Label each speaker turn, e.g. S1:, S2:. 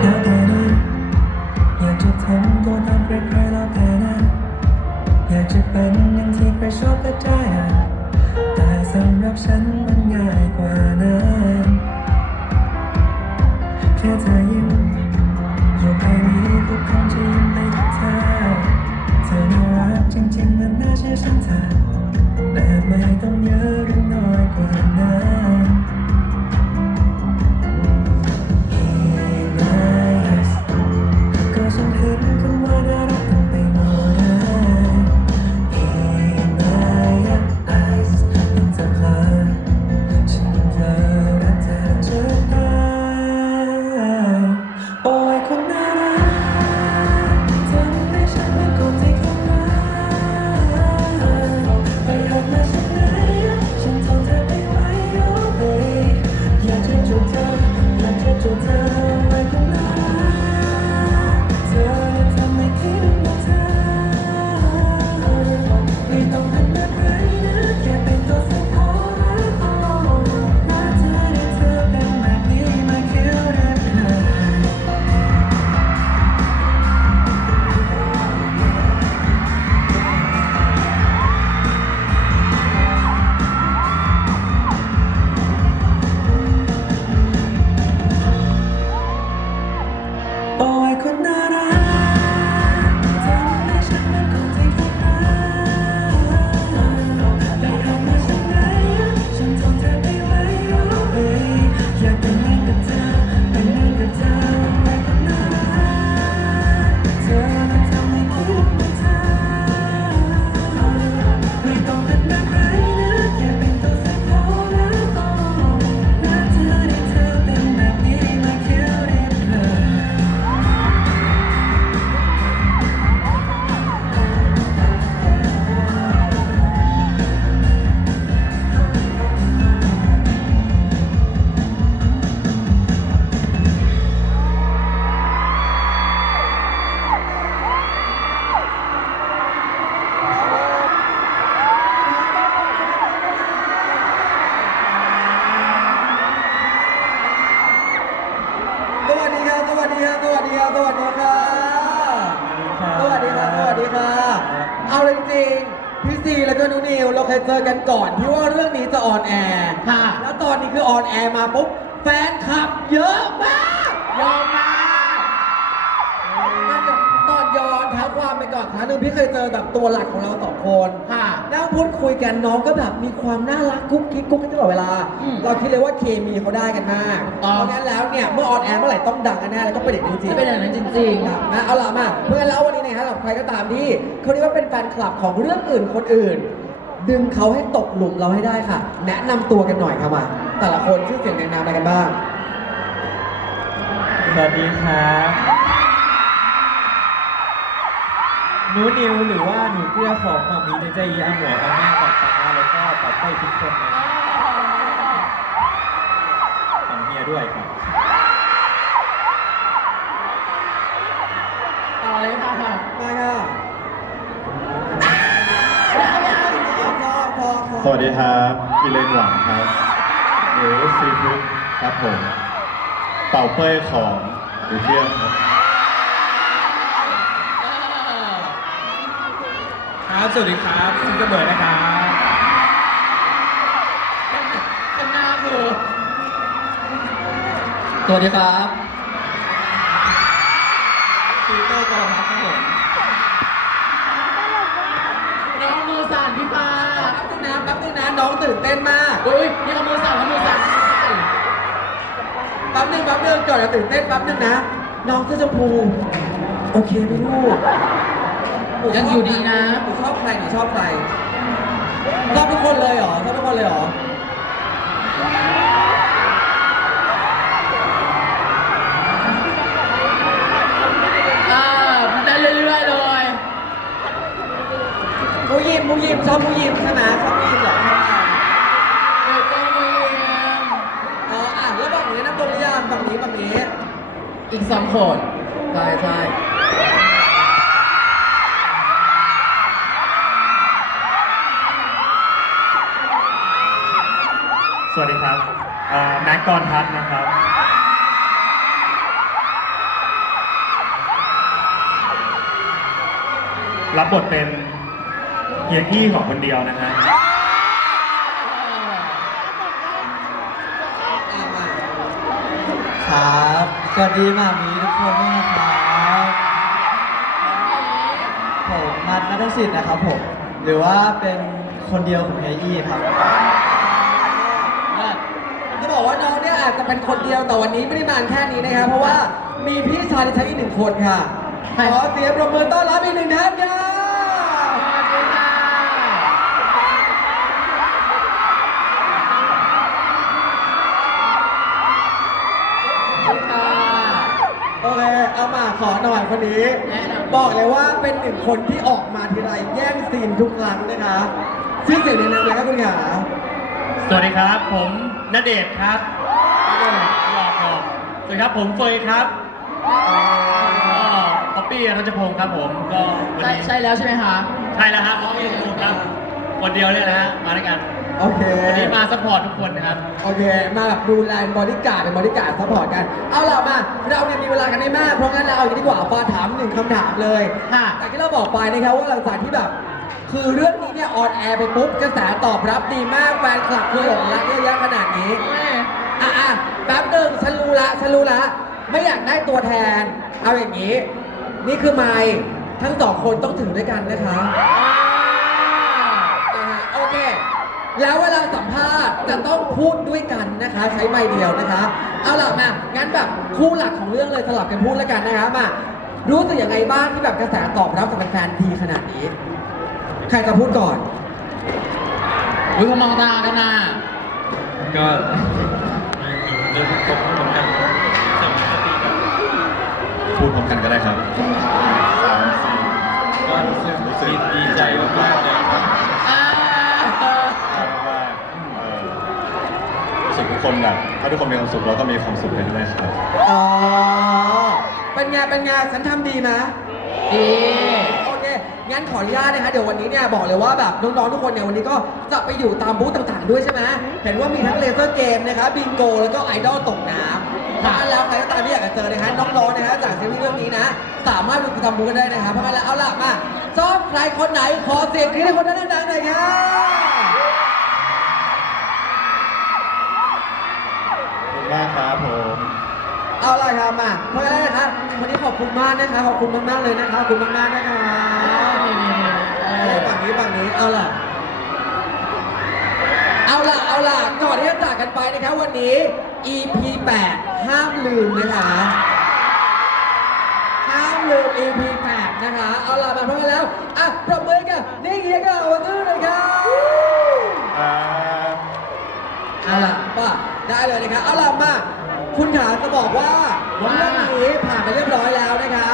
S1: แล้วแต่นะอยากจะทำตัวตามใครๆแล้วแต่นะอยากจะเป็นอย่างที่ใครชอบก็ได้อะแต่สำหรับฉันมันง่ายกว่านั้นแค่เธอยิ้มอยู่แค่นี้ทุกคำที่ยิ้มให้กับเธอเธอน่ารักจริงๆมันน่าเชื่อฉันเธอแต่ไม่ต้องเยอะ เราเคยเจอกันก่อนที่ว่าเรื่องนี้
S2: จะออนแอร์
S3: ค่ะ
S2: แล้วตอนนี้คือออนแอร์มาปุ๊บแฟนคลับเยอะมาก
S3: ยอมมาก
S2: นั่นตอนย้อนเท้าความไปก่อนครั้งหนึงพี่เคยเจอแบบตัวหลักของเราสองคน
S3: ค่ะ
S2: นั่งพูดคุยกันน้องก็แบบมีความน่ารักกุ๊กกิ๊กกุ๊กกิ๊กตลอดเวลา
S3: อืม
S2: เราคิดเลยว่าเคมีเขาได้กันมาก
S3: ถูก
S2: เพ
S3: ต้อง
S2: ราะงั้นแล้วเนี่ยเมื่อออนแอร์เมื่อไหร่ต้องดังกันแน่แล้วก็เป็นอย่างนี้จริง
S3: จะเป็นอย่างนั้นจริง
S2: ครับนะเอาล่ะมาเพื่อนแล้ววันนี้นะครับสำหรับใครก็ตามที่เขาเรียกว่าเป็นแฟนคลับของเรื่องอื่นคนอื่น ดึงเขาให้ตกหลุมเราให้ได้ค่ะ แนะนำตัวกันหน่อยครับมาแต่ละคนชื่อเสียงแนะนำอะไรกันบ้าง
S1: สวัสดีครับหนูนิวหรือว่าหนูเกลือของหมามีเจเจยีอาหมวยอาแม่กับตาแล้วก็ปัดไปทุกคนนะของเฮียด้วยครับ
S3: ๆต่อเลยค่ะค่ะ
S2: มาค่ะพอพอพอ
S4: สวัสดีครับกิเลนหวังครับหรือซีฟุกครับผม เป่าเป้ยของหรือเที่ยงครับ
S1: ครับ สวัสดีครับซิงเกิลเบิร์ดนะครับ
S3: ข้างหน้าคือ
S2: สวัสดีครับ
S1: ปีเตอร์กรพัฒน์ครับผม
S3: น้องมือสั่นพี่ปา
S2: แป๊บนึงนะแป๊บนึงนะน้องตื่นเต้นมาก
S3: อุ้ยนี่เขามือสั่นเขามือสั่นมือสั่น
S2: แป๊บนึงแป๊บนึงก่อนจะตื่นเต้นแป๊บนึงนะ น้องเสื้อชมพูโอเคไหมลูกหนูชบ
S3: ยังอยู่ดีนะ
S2: หนูชอบใครหนูชอบใครชอบทุกคนเลยเหรอชอบทุกคนเลยเหรอ
S3: ยิ
S2: มชอบผู้ยิมใช่ไหมชอบผู้ยิมเหรอชอบ
S3: ผู้ยิมเอ
S2: ออแล้วบอกหนนะำตัวหรือยังแบบนี้แบบนี้
S3: อีกสองคน
S2: ใช่ใช่
S4: สวัสดีครับเอ่แม็กกรทัศน์นะครับ
S5: รับบทเป็น เฮียอี้ของคนเดียวนะฮะ
S2: ครับ สวัสดีหมามีทุกคนด้วยนะครับ ผมนัทนัทสิทธิ์นะครับผม หรือว่าเป็นคนเดียวของเฮยี่ครับจะบอกว่าน้องเนี่ยอาจจะเป็นคนเดียวแต่วันนี้ไม่ได้มาแค่นี้นะครับ เพราะว่ามีพี่ชายที่ใช้อีกหนึ่งคนค่ะ
S3: ใคร
S2: ขอเสียงประมือต้อนรับอีกหนึ่งท่านค่ะ
S3: ส
S2: น่อยคนนี้
S3: แนะนำ
S2: บอกเลยว่าเป็นหนึ่งคนที่ออกมาทีไรแย่งซีนทุกครั้งนะคะชื่อเสียงแนะนำเลยครับคุณขา
S5: สวัสดีครับ ผมณเดชน์ครับหยอกหยอกสวัสดีครับผมเฟยครับก็ป๊อปปี้รัชพงศ์ครับผมก็วัน
S3: ใช่
S5: นี้
S3: ใช่แล้วใช่ไหมคะ
S5: ใช่แล้วครับป๊อปปี้รัชพงศ์ครับคนเดียวเนี่ยนะฮะมาด้วยกัน
S2: โอเค
S5: วันนี้มาซัพพอร์ตทุกคนนะครับ
S2: โอเค มาแบบดูแลบอดี้การ์ดเป็นบอดี้การ์ดซัพพอร์ตกัน เอาล่ะมา เราเนี่ยมีเวลากันไม่มาก เพราะงั้นเราเอาอย่างนี้ดีกว่าฟ้าถามหนึ่งคำถามเลย
S3: ค่ะ
S2: แต่ที่เราบอกไปนะครับว่าหลังจากที่แบบ คือเรื่องนี้เนี่ยออนแอร์ไปปุ๊บกระแสตอบรับดีมากแฟนคลับคือหลงรักเยอะแยะขนาดนี้ อะอะแป๊บหนึ่งฉันรู้ละฉันรู้ละ ไม่อยากได้ตัวแทน เอาอย่างนี้ นี่คือไมค์ทั้งสองคนต้องถือด้วยกันนะคะอ่าโอเค แล้วเวลาสัมภาษณ์จะต้องพูดด้วยกันนะคะ ใช้ไมค์เดียวนะคะ เอาล่ะมางั้นแบบคู่หลักของเรื่องเลยสลับกันพูดแล้วกันนะคะมารู้สึกยังไงบ้างที่แบบกระแสตอบรับจากแฟนๆดีขนาดนี้ ใครจะพูดก่อน
S3: อุ้ยเขามองตากันนะ
S6: ก็เริ่มตกพร้อมกันสมสติกัน
S4: พูดพร้อมกันก็ได้ครับสามสี่
S6: ก็รู้สึกดีดีใจมากๆเลย ค
S4: นแบบถ้าทุกคนมีความสุขเราก็มีความสุขไปด้วยครับ
S2: อ๋อ เป็นไงเป็นไงฉันทำดีไหม
S3: ดี
S2: โอเค งั้นขออนุญาตนะคะเดี๋ยววันนี้เนี่ยบอกเลยว่าแบบน้องๆทุกคนเนี่ยวันนี้ก็จะไปอยู่ตามบูธต่างๆด้วยใช่ไหมเห็นว่ามีทั้งเลเซอร์เกมนะคะบิงโก แล้วก็ไอดอลตกน้ำเพราะฉะนั้นแล้วใครก็ตามที่อยากจะเจอนะคะน้องๆนะคะจากซีรีส์เรื่องนี้นะ สามารถไปตามบูธกันได้นะคะเพราะงั้นแล้วเอาล่ะมาชอบใครคนไหนขอเสียงกรี๊ดให้คนนั้นดังๆหน่อยค่ะ
S4: ขอบ มากครับผม
S2: เอาล่ะครับมาเพราะงั้นแล้วนะคะวันนี้ขอบคุณมากนะคะขอบคุณมากๆเลยนะคะขอบคุณมากๆนะคะ
S3: นี่นี่นี่
S2: เออฝั่งนี้ฝั่งนี้เอาล่ะ เอาล่ะเอาล่ะก่อนที่จะจากกันไปนะครับวันนี้ EP 8ห้ามลืมนะคะห้ามลืม EP 8นะคะเอาล่ะมาพร้อมกันแล้วอะปรบมือกันนี่เฮียกับวันตื้อหน่อยครับ
S4: ครับ
S2: ได้เลยนะครับเอาล่ะมา คุณขาจะบอกว่าเรื่องนี้ผ่านไปเรียบร้อยแล้วนะคะ